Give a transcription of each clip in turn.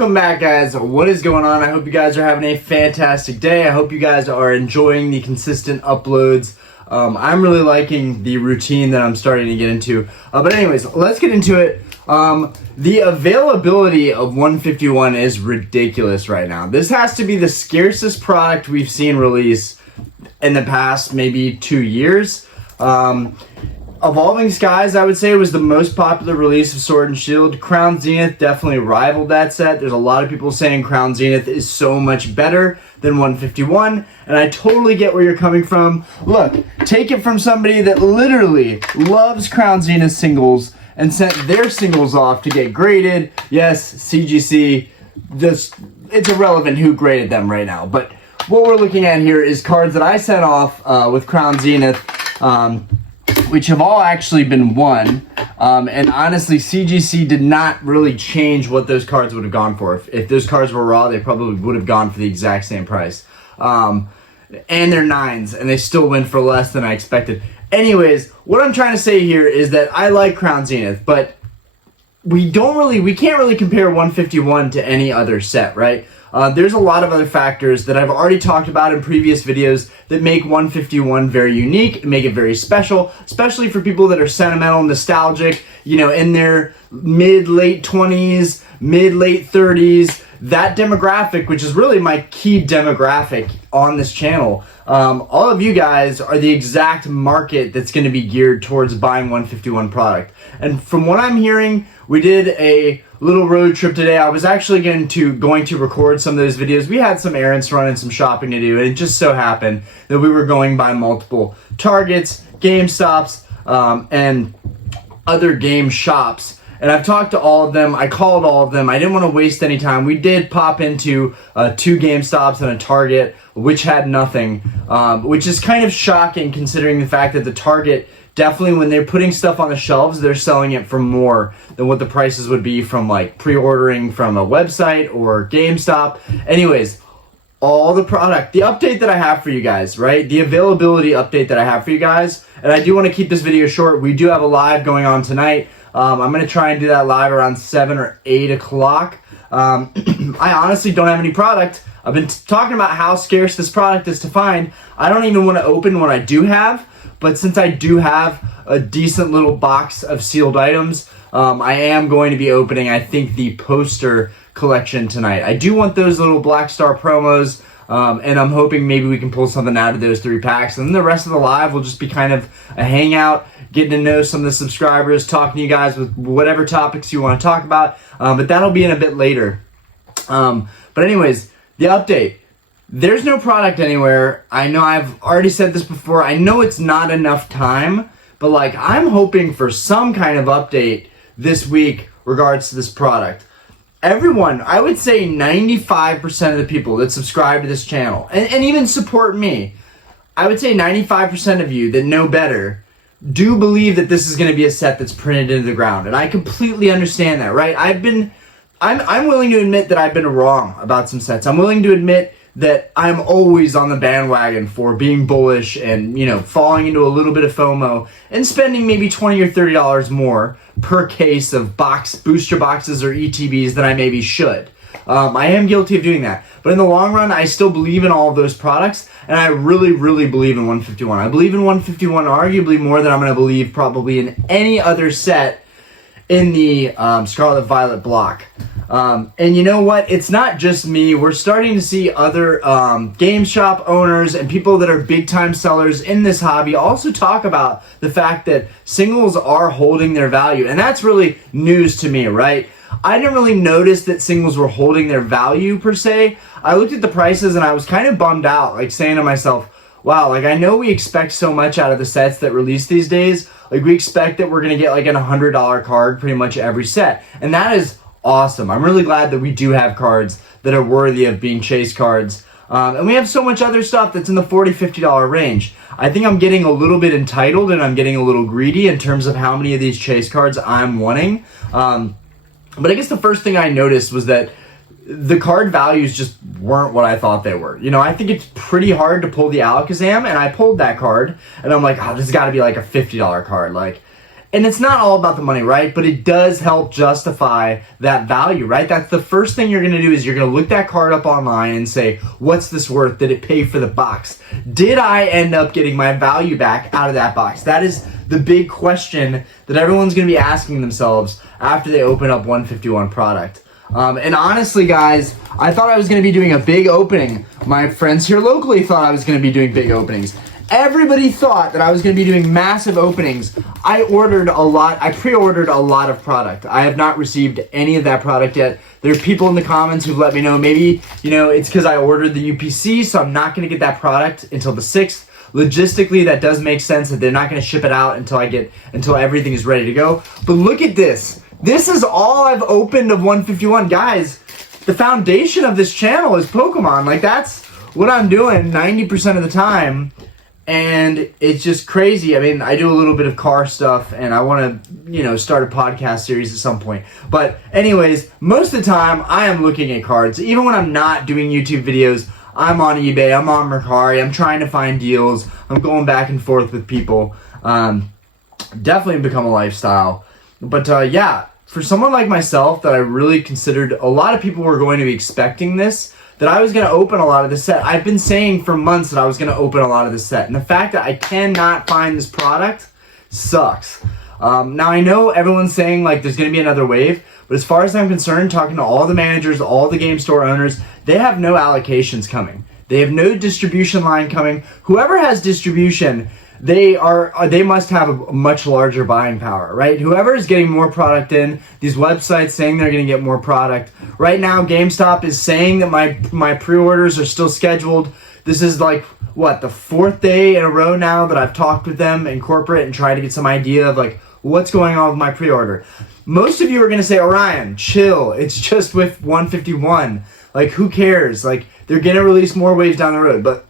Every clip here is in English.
Welcome back, guys. What is going on? I hope you guys are having a fantastic day. I hope you guys are enjoying the consistent uploads. I'm really liking the routine that I'm starting to get into. But anyways, let's get into it. The availability of 151 is ridiculous right now. This has to be the scarcest product we've seen release in the past maybe 2 years. Evolving Skies, I would say, was the most popular release of Sword and Shield. Crown Zenith definitely rivaled that set. There's a lot of people saying Crown Zenith is so much better than 151, and I totally get where you're coming from. Look, take it from somebody that literally loves Crown Zenith singles and sent their singles off to get graded. Yes, CGC, it's irrelevant who graded them right now, but what we're looking at here is cards that I sent off with Crown Zenith, which have all actually been won. And honestly, CGC did not really change what those cards would have gone for. If those cards were raw, they probably would have gone for the exact same price. And they're 9s, and they still went for less than I expected. Anyways, what I'm trying to say here is that I like Crown Zenith, but we can't really compare 151 to any other set, right? There's a lot of other factors that I've already talked about in previous videos that make 151 very unique, make it very special, especially for people that are sentimental, nostalgic, you know, in their mid-late 20s, mid-late 30s, that demographic, which is really my key demographic on this channel. All of you guys are the exact market that's going to be geared towards buying 151 product. And from what I'm hearing, we did a little road trip today. I was actually going to record some of those videos. We had some errands to run and some shopping to do, and it just so happened that we were going by multiple Targets, GameStops, and other game shops. And I've talked to all of them. I called all of them. I didn't want to waste any time. We did pop into 2 GameStops and a Target, which had nothing, which is kind of shocking considering the fact that the Target, definitely when they're putting stuff on the shelves, they're selling it for more than what the prices would be from like pre-ordering from a website or GameStop. Anyways, all the product, the update that I have for you guys, right? The availability update that I have for you guys. And I do want to keep this video short. We do have a live going on tonight. I'm going to try and do that live around 7 or 8 o'clock. I honestly don't have any product. I've been talking about how scarce this product is to find. I don't even want to open what I do have, but since I do have a decent little box of sealed items, I am going to be opening, I think, the poster collection tonight. I do want those little Black Star promos, and I'm hoping maybe we can pull something out of those 3 packs. And then the rest of the live will just be kind of a hangout, getting to know some of the subscribers, talking to you guys with whatever topics you want to talk about. But that'll be in a bit later. But anyways, the update. There's no product anywhere. I know I've already said this before. I know it's not enough time, but like I'm hoping for some kind of update this week regards to this product. Everyone, I would say 95% of the people that subscribe to this channel and even support me, I would say 95% of you that know better do believe that this is going to be a set that's printed into the ground. And I completely understand that, right? I'm willing to admit that I've been wrong about some sets. I'm willing to admit that I'm always on the bandwagon for being bullish and, you know, falling into a little bit of FOMO and spending maybe $20 or $30 more per case of booster boxes or ETBs than I maybe should. I am guilty of doing that. But in the long run, I still believe in all of those products, and I really, really believe in 151. I believe in 151 arguably more than I'm going to believe probably in any other set in the Scarlet Violet block. And you know what? It's not just me. We're starting to see other game shop owners and people that are big time sellers in this hobby also talk about the fact that singles are holding their value. And that's really news to me, right? I didn't really notice that singles were holding their value per se. I looked at the prices and I was kind of bummed out, like saying to myself, wow, like I know we expect so much out of the sets that release these days. Like we expect that we're going to get like a $100 card pretty much every set. And that is awesome. I'm really glad that we do have cards that are worthy of being chase cards. And we have so much other stuff that's in the $40, $50 range. I think I'm getting a little bit entitled and I'm getting a little greedy in terms of how many of these chase cards I'm wanting. But I guess the first thing I noticed was that the card values just weren't what I thought they were. You know, I think it's pretty hard to pull the Alakazam, and I pulled that card, and I'm like, oh, this has got to be like a $50 card. Like, And it's not all about the money, right? But it does help justify that value, right? That's the first thing you're going to do is you're going to look that card up online and say, what's this worth? Did it pay for the box? Did I end up getting my value back out of that box? That is the big question that everyone's going to be asking themselves after they open up 151 product. And honestly, guys, I thought I was going to be doing a big opening. My friends here locally thought I was going to be doing big openings. Everybody thought that I was going to be doing massive openings. I pre-ordered a lot of product. I have not received any of that product yet. There are people in the comments who've let me know maybe, it's because I ordered the UPC, so I'm not going to get that product until the 6th. Logistically, that does make sense that they're not going to ship it out until everything is ready to go. But look at this. This is all I've opened of 151. Guys, the foundation of this channel is Pokemon. Like, that's what I'm doing 90% of the time. And it's just crazy. I mean, I do a little bit of car stuff, and I want to, start a podcast series at some point. But anyways, most of the time, I am looking at cards. Even when I'm not doing YouTube videos, I'm on eBay, I'm on Mercari, I'm trying to find deals, I'm going back and forth with people. Definitely become a lifestyle. But yeah, for someone like myself that I really considered, a lot of people were going to be expecting this, that I was going to open a lot of this set. I've been saying for months that I was going to open a lot of this set. And the fact that I cannot find this product sucks. Now, I know everyone's saying, like, there's going to be another wave. But as far as I'm concerned, talking to all the managers, all the game store owners, they have no allocations coming. They have no distribution line coming. Whoever has distribution, they must have a much larger buying power, right? Whoever is getting more product in, these websites saying they're going to get more product. Right now, GameStop is saying that my pre-orders are still scheduled. This is like, what, the 4th day in a row now that I've talked with them in corporate and tried to get some idea of, like, what's going on with my pre-order. Most of you are going to say, Orion, chill. It's just with 151. Like, who cares? Like, they're going to release more waves down the road. But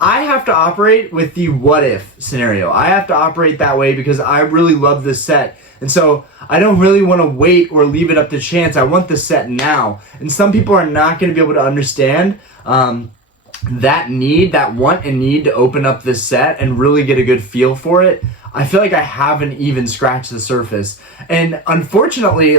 I have to operate with the what if scenario. I have to operate that way because I really love this set. And so I don't really want to wait or leave it up to chance. I want the set now. And some people are not going to be able to understand that want and need to open up this set and really get a good feel for it. I feel like I haven't even scratched the surface. And unfortunately,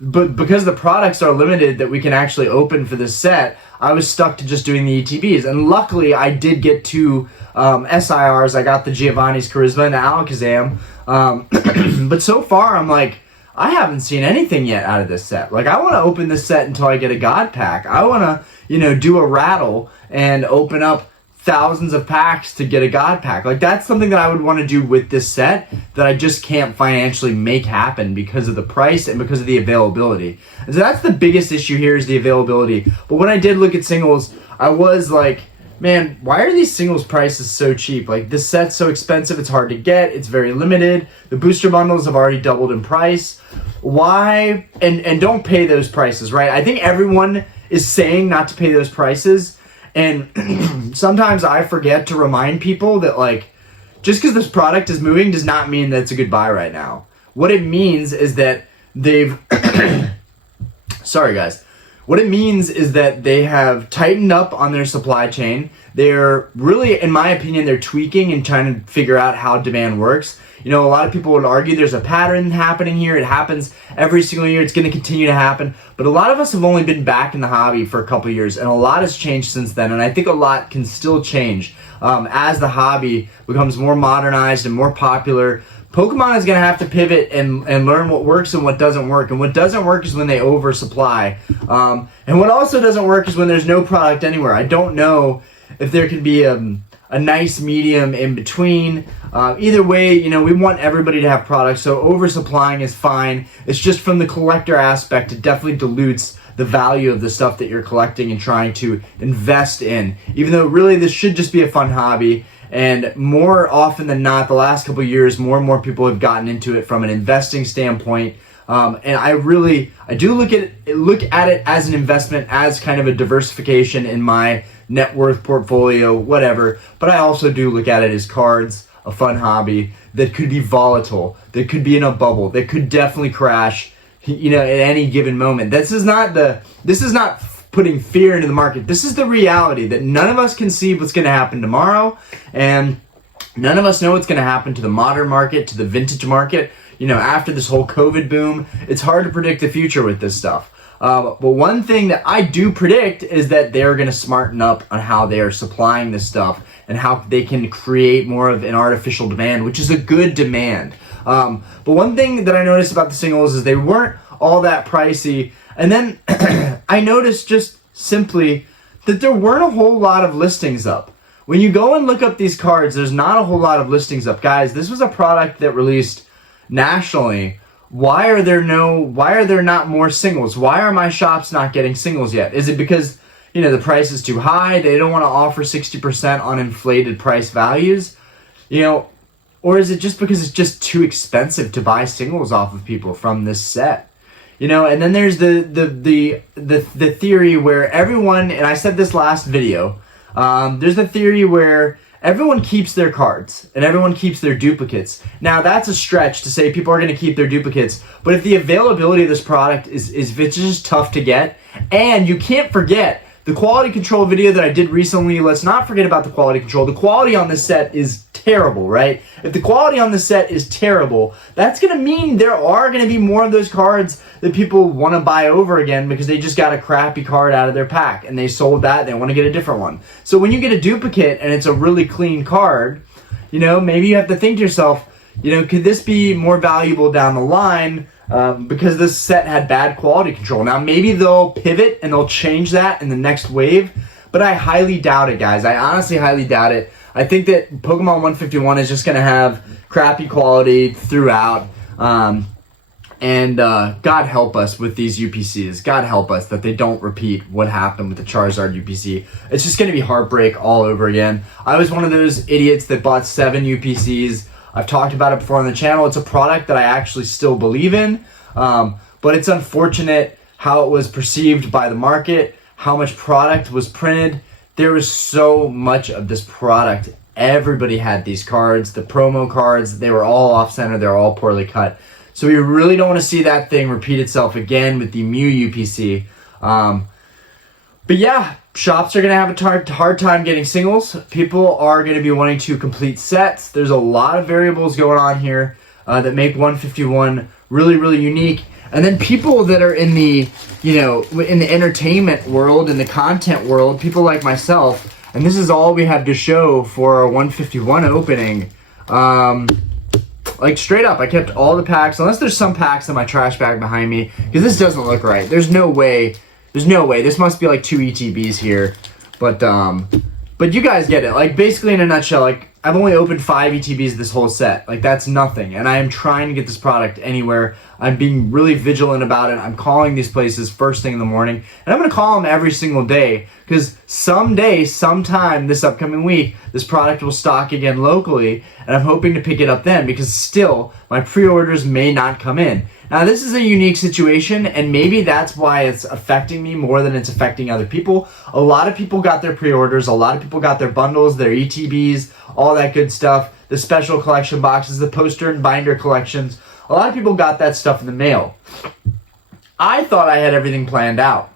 but because the products are limited that we can actually open for this set, I was stuck to just doing the ETBs. And luckily, I did get 2 SIRs. I got the Giovanni's Charisma and the Alakazam. But so far, I'm like, I haven't seen anything yet out of this set. Like, I want to open this set until I get a God Pack. I want to, do a rattle and open up thousands of packs to get a God Pack. Like, that's something that I would want to do with this set that I just can't financially make happen because of the price and because of the availability. And so that's the biggest issue here, is the availability. But when I did look at singles, I was like, man, why are these singles prices so cheap? Like, this set's so expensive, it's hard to get, it's very limited. The booster bundles have already doubled in price. Why? And don't pay those prices, right? I think everyone is saying not to pay those prices. And sometimes I forget to remind people that, like, just because this product is moving does not mean that it's a good buy right now. What it means is that they've... Sorry, guys. What it means is that they have tightened up on their supply chain. They're really, in my opinion, they're tweaking and trying to figure out how demand works. A lot of people would argue there's a pattern happening here. It happens every single year. It's going to continue to happen. But a lot of us have only been back in the hobby for a couple years, and a lot has changed since then. And I think a lot can still change as the hobby becomes more modernized and more popular. Pokemon is going to have to pivot and learn what works and what doesn't work. And what doesn't work is when they oversupply. And what also doesn't work is when there's no product anywhere. I don't know if there can be a nice medium in between. Either way, we want everybody to have products, so oversupplying is fine. It's just from the collector aspect, it definitely dilutes the value of the stuff that you're collecting and trying to invest in. Even though really this should just be a fun hobby. And more often than not, the last couple of years, more and more people have gotten into it from an investing standpoint. And I do look at it as an investment, as kind of a diversification in my net worth portfolio, whatever. But I also do look at it as cards, a fun hobby that could be volatile, that could be in a bubble, that could definitely crash, at any given moment. This is not putting fear into the market. This is the reality that none of us can see what's going to happen tomorrow. And None of us know what's going to happen to the modern market, to the vintage market. You know, after this whole COVID boom, it's hard to predict the future with this stuff. But one thing that I do predict is that they're going to smarten up on how they are supplying this stuff and how they can create more of an artificial demand, which is a good demand. But one thing that I noticed about the singles is they weren't all that pricey. And then I noticed just simply that there weren't a whole lot of listings up. When you go and look up these cards, there's not a whole lot of listings up. Guys, this was a product that released nationally. Why are there not more singles? Why are my shops not getting singles yet? Is it because, you know, the price is too high? They don't want to offer 60% on inflated price values? You know, or is it just because it's just too expensive to buy singles off of people from this set? You know, and then there's the theory where everyone, and I said this last video, there's the theory where everyone keeps their cards and everyone keeps their duplicates. Now that's a stretch to say people are going to keep their duplicates, but if the availability of this product is it's just tough to get, and you can't forget the quality control video that I did recently. Let's not forget about the quality control. The quality on this set is terrible, right? If the quality on this set is terrible, that's going to mean there are going to be more of those cards that people want to buy over again because they just got a crappy card out of their pack and they sold that and they want to get a different one. So when you get a duplicate and it's a really clean card, you know, maybe you have to think to yourself, you know, could this be more valuable down the line because this set had bad quality control? Now maybe they'll pivot and they'll change that in the next wave, but I highly doubt it, guys. I honestly highly doubt it. I think that Pokemon 151 is just going to have crappy quality throughout. And God help us with these UPCs. God help us that they don't repeat what happened with the Charizard UPC. It's just going to be heartbreak all over again. I was one of those idiots that bought 7 UPCs. I've talked about it before on the channel. It's a product that I actually still believe in. But it's unfortunate how it was perceived by the market, how much product was printed. There was so much of this product. Everybody had these cards, the promo cards. They were all off-center. They were all poorly cut. So we really don't want to see that thing repeat itself again with the Mew UPC. But yeah, shops are going to have a hard time getting singles. People are going to be wanting to complete sets. There's a lot of variables going on here that make 151 really, really unique. And then people that are in the, you know, in the entertainment world, in the content world, people like myself, and this is all we have to show for our 151 opening. Like straight up, I kept all the packs, unless there's some packs in my trash bag behind me, because this doesn't look right. There's no way. This must be like 2 ETBs here. But you guys get it. Like basically in a nutshell, like I've only opened 5 ETBs this whole set. Like that's nothing. And I am trying to get this product anywhere. I'm being really vigilant about it. I'm calling these places first thing in the morning. And I'm going to call them every single day. Because someday, sometime this upcoming week, this product will stock again locally. And I'm hoping to pick it up then. Because still, my pre-orders may not come in. Now this is a unique situation, and maybe that's why it's affecting me more than it's affecting other people. A lot of people got their pre-orders, a lot of people got their bundles, their ETBs, all that good stuff, the special collection boxes, the poster and binder collections. A lot of people got that stuff in the mail. I thought I had everything planned out.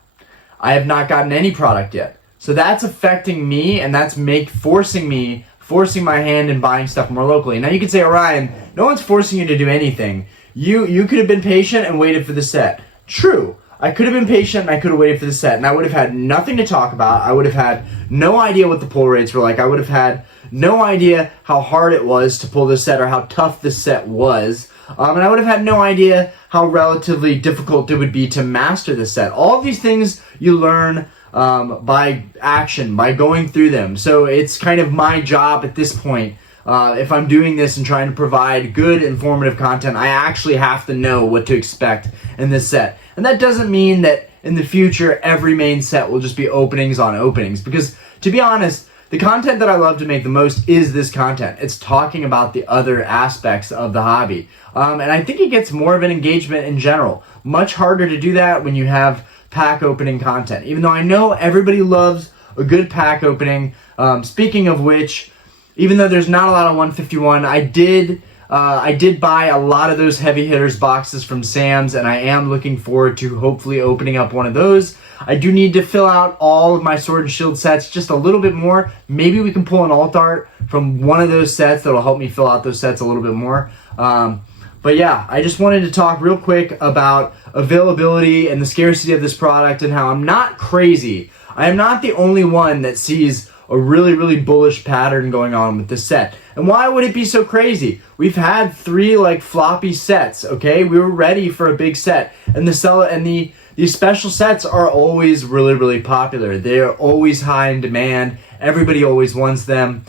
I have not gotten any product yet. So that's affecting me, and that's forcing my hand in buying stuff more locally. Now you could say, Orion, no one's forcing you to do anything. You could have been patient and waited for the set. True. I could have been patient and I could have waited for the set, and I would have had nothing to talk about. I would have had no idea what the pull rates were like. I would have had no idea how hard it was to pull this set or how tough this set was. And I would have had no idea how relatively difficult it would be to master this set. All of these things you learn by action, by going through them. So it's kind of my job at this point. If I'm doing this and trying to provide good, informative content, I actually have to know what to expect in this set. And that doesn't mean that in the future, every main set will just be openings on openings. Because, to be honest, the content that I love to make the most is this content. It's talking about the other aspects of the hobby. And I think it gets more of an engagement in general. Much harder to do that when you have pack opening content. Even though I know everybody loves a good pack opening. Speaking of which, even though there's not a lot of 151, I did I did buy a lot of those heavy hitters boxes from Sam's, and I am looking forward to hopefully opening up one of those. I do need to fill out all of my Sword and Shield sets just a little bit more. Maybe we can pull an alt art from one of those sets that'll help me fill out those sets a little bit more. But yeah, I just wanted to talk real quick about availability and the scarcity of this product and how I'm not crazy. I am not the only one that sees a really, really bullish pattern going on with this set. And why would it be so crazy? We've had 3 like floppy sets, okay? We were ready for a big set. And these special sets are always really, really popular. They're always high in demand. Everybody always wants them.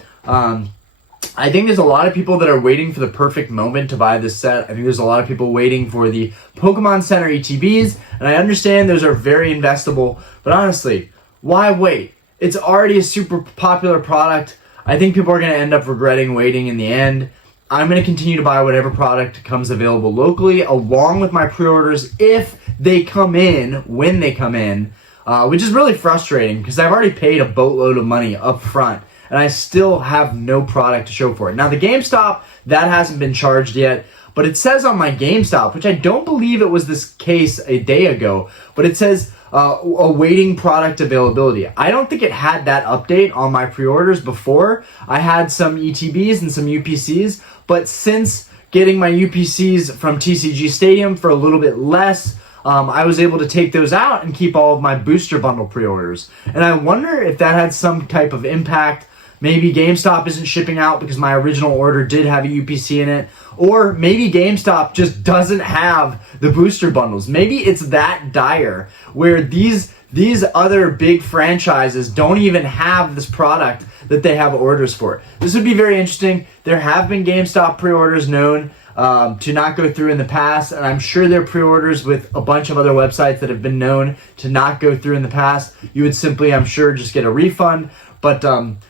I think there's a lot of people that are waiting for the perfect moment to buy this set. I think there's a lot of people waiting for the Pokemon Center ETBs, and I understand those are very investable, but honestly, why wait? It's already a super popular product. I think people are going to end up regretting waiting in the end. I'm going to continue to buy whatever product comes available locally, along with my pre-orders if they come in, when they come in, which is really frustrating because I've already paid a boatload of money up front, and I still have no product to show for it. Now, the GameStop, that hasn't been charged yet, but it says on my GameStop, which I don't believe it was this case a day ago, but it says awaiting product availability. I don't think it had that update on my pre-orders before. I had some ETBs and some UPCs, but since getting my UPCs from TCG Stadium for a little bit less, I was able to take those out and keep all of my booster bundle pre-orders. And I wonder if that had some type of impact. Maybe GameStop isn't shipping out because my original order did have a UPC in it. Or maybe GameStop just doesn't have the booster bundles. Maybe it's that dire where these other big franchises don't even have this product that they have orders for. This would be very interesting. There have been GameStop pre-orders known to not go through in the past, and I'm sure there are pre-orders with a bunch of other websites that have been known to not go through in the past. You would simply, I'm sure, just get a refund. But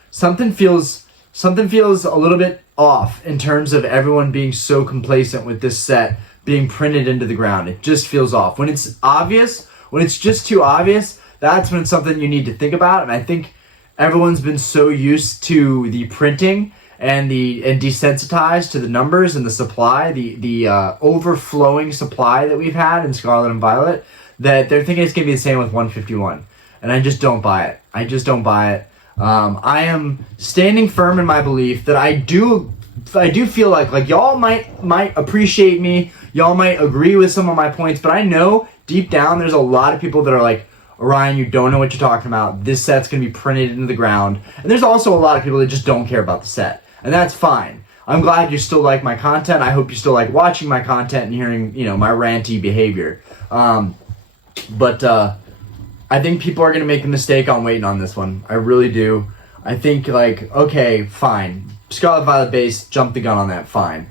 something feels a little bit off in terms of everyone being so complacent with this set being printed into the ground. It just feels off. When it's obvious, when it's just too obvious, that's when it's something you need to think about. And I think everyone's been so used to the printing and desensitized to the numbers and the supply, the overflowing supply that we've had in Scarlet and Violet, that they're thinking it's gonna be the same with 151. And I just don't buy it. I just don't buy it. I am standing firm in my belief that I do feel like y'all might appreciate me, y'all might agree with some of my points, but I know deep down there's a lot of people that are like, Orion, you don't know what you're talking about. This set's gonna be printed into the ground. And there's also a lot of people that just don't care about the set, and that's fine. I'm glad you still like my content. I hope you still like watching my content and hearing, my ranty behavior. But I think people are going to make a mistake on waiting on this one. I really do. I think, okay, fine. Scarlet Violet base, jump the gun on that, fine.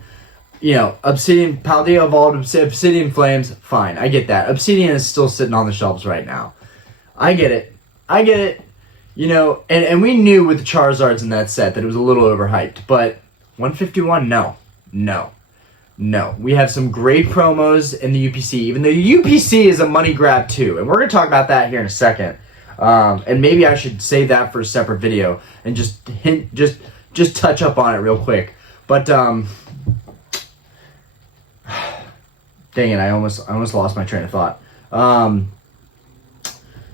Obsidian, Paldea Evolved, Obsidian Flames, fine. I get that. Obsidian is still sitting on the shelves right now. I get it. And we knew with the Charizards in that set that it was a little overhyped. But 151, no. We have some great promos in the UPC, even though the UPC is a money grab too. And we're going to talk about that here in a second. And maybe I should save that for a separate video and just touch up on it real quick. But, dang it, I almost lost my train of thought.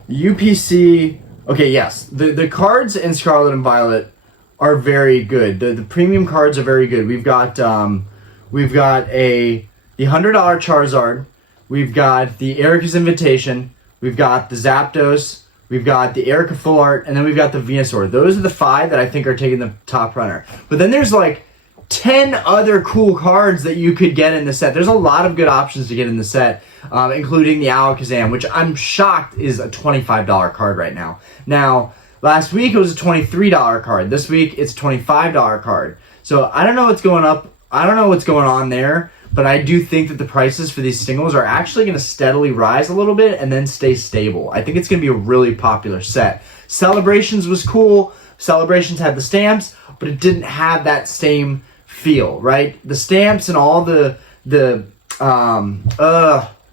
UPC, okay, yes, the cards in Scarlet and Violet are very good. The premium cards are very good. We've got the $100 Charizard, we've got the Erica's Invitation, we've got the Zapdos, we've got the Erica Full Art, and then we've got the Venusaur. Those are the 5 that I think are taking the top runner. But then there's 10 other cool cards that you could get in the set. There's a lot of good options to get in the set, including the Alakazam, which I'm shocked is a $25 card right now. Now, last week it was a $23 card. This week it's a $25 card. So I don't know what's going up. I don't know what's going on there, but I do think that the prices for these singles are actually going to steadily rise a little bit and then stay stable. I think it's going to be a really popular set. Celebrations was cool. Celebrations had the stamps, but it didn't have that same feel, right? The stamps and all the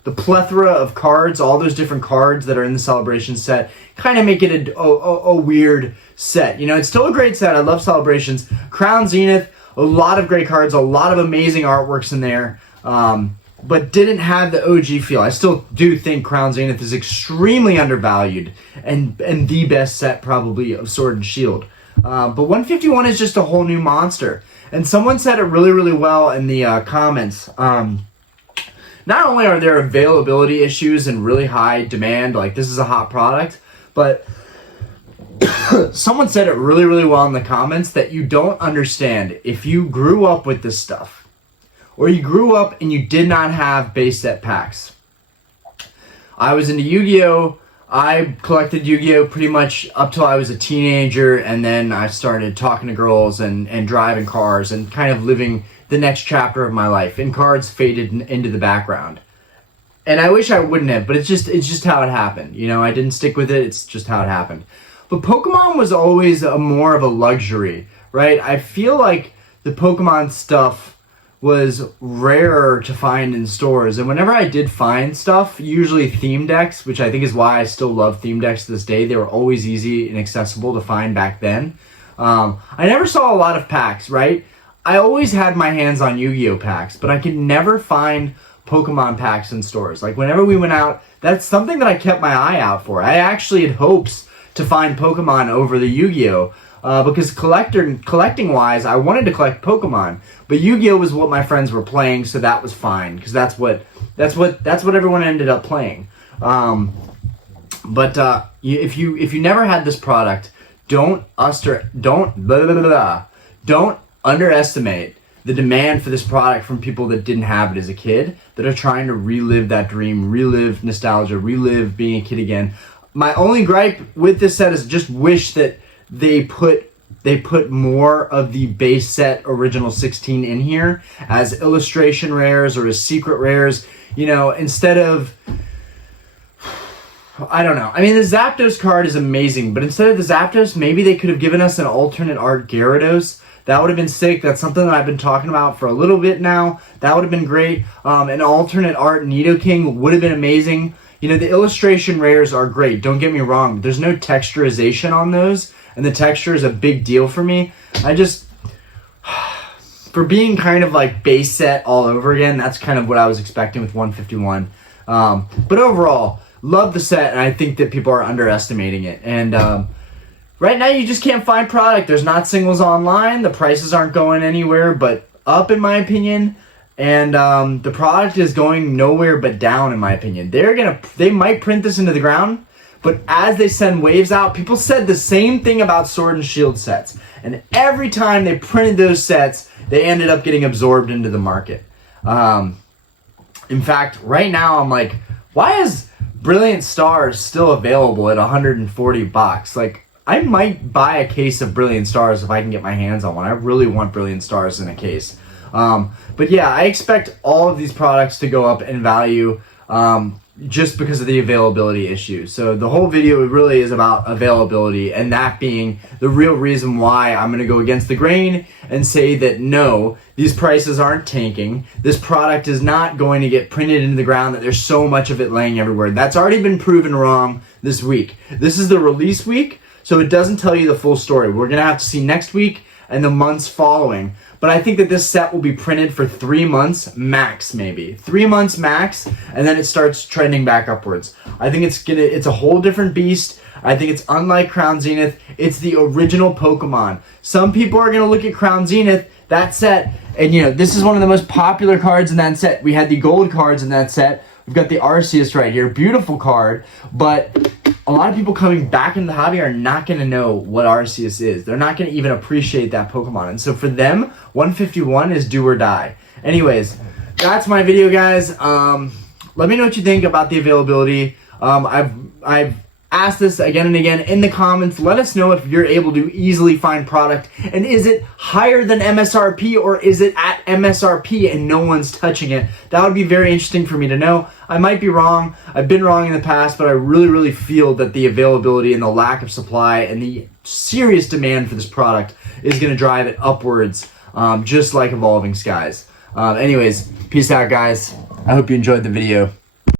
plethora of cards, all those different cards that are in the Celebration set, kind of make it a weird set. It's still a great set. I love Celebrations. Crown Zenith, A lot of great cards, a lot of amazing artworks in there, but didn't have the OG feel. I still do think Crown Zenith is extremely undervalued and the best set probably of Sword and Shield. But 151 is just a whole new monster. And someone said it really, really well in the comments. Not only are there availability issues and really high demand, like this is a hot product, but someone said it really, really well in the comments that you don't understand if you grew up with this stuff or you grew up and you did not have base set packs. I was into Yu-Gi-Oh! I collected Yu-Gi-Oh! Pretty much up till I was a teenager, and then I started talking to girls and driving cars and kind of living the next chapter of my life, and cards faded into the background. And I wish I wouldn't have, but it's just how it happened. You know, I didn't stick with it, it's just how it happened. But Pokemon was always more of a luxury, right? I feel like the Pokemon stuff was rarer to find in stores, and whenever I did find stuff, usually theme decks, which I think is why I still love theme decks to this day, they were always easy and accessible to find back then. I never saw a lot of packs, right? I always had my hands on Yu-Gi-Oh! Packs, but I could never find Pokemon packs in stores. Like whenever we went out, that's something that I kept my eye out for. I actually had hopes to find Pokemon over the Yu-Gi-Oh! Because collecting wise, I wanted to collect Pokemon, but Yu-Gi-Oh! Was what my friends were playing, so that was fine because that's what everyone ended up playing. If you never had this product, don't underestimate the demand for this product from people that didn't have it as a kid, that are trying to relive that dream, relive nostalgia, relive being a kid again. My only gripe with this set is just wish that they put more of the base set original 16 in here as illustration rares or as secret rares, you know, instead of, I don't know. I mean, the Zapdos card is amazing, but instead of the Zapdos, maybe they could have given us an alternate art Gyarados. That would have been sick. That's something that I've been talking about for a little bit now. That would have been great. An alternate art Nidoking would have been amazing. You know, the illustration rares are great. Don't get me wrong. There's no texturization on those, and the texture is a big deal for me. For being kind of like base set all over again, that's kind of what I was expecting with 151. But overall, love the set, and I think that people are underestimating it. And right now, you just can't find product. There's not singles online. The prices aren't going anywhere but up, in my opinion. And the product is going nowhere but down, in my opinion. They might print this into the ground, but as they send waves out, people said the same thing about Sword and Shield sets. And every time they printed those sets, they ended up getting absorbed into the market. In fact, right now I'm like, why is Brilliant Stars still available at 140 bucks? Like, I might buy a case of Brilliant Stars if I can get my hands on one. I really want Brilliant Stars in a case. But yeah, I expect all of these products to go up in value just because of the availability issue. So the whole video really is about availability, and that being the real reason why I'm going to go against the grain and say that no, these prices aren't tanking. This product is not going to get printed into the ground, that there's so much of it laying everywhere. That's already been proven wrong this week. This is the release week, so it doesn't tell you the full story. We're going to have to see next week and the months following. But I think that this set will be printed for 3 months max, maybe. 3 months max, and then it starts trending back upwards. I think it's a whole different beast. I think it's unlike Crown Zenith. It's the original Pokemon. Some people are going to look at Crown Zenith, that set, and you know, this is one of the most popular cards in that set. We had the gold cards in that set. We've got the Arceus right here. Beautiful card, but a lot of people coming back into the hobby are not going to know what Arceus is. They're not going to even appreciate that Pokemon. And so for them, 151 is do or die. Anyways, that's my video, guys. Let me know what you think about the availability. I've asked this again and again in the comments. Let us know if you're able to easily find product. And is it higher than MSRP, or is it at MSRP and no one's touching it? That would be very interesting for me to know. I might be wrong. I've been wrong in the past, but I really, really feel that the availability and the lack of supply and the serious demand for this product is going to drive it upwards, just like Evolving Skies. Anyways, peace out, guys. I hope you enjoyed the video.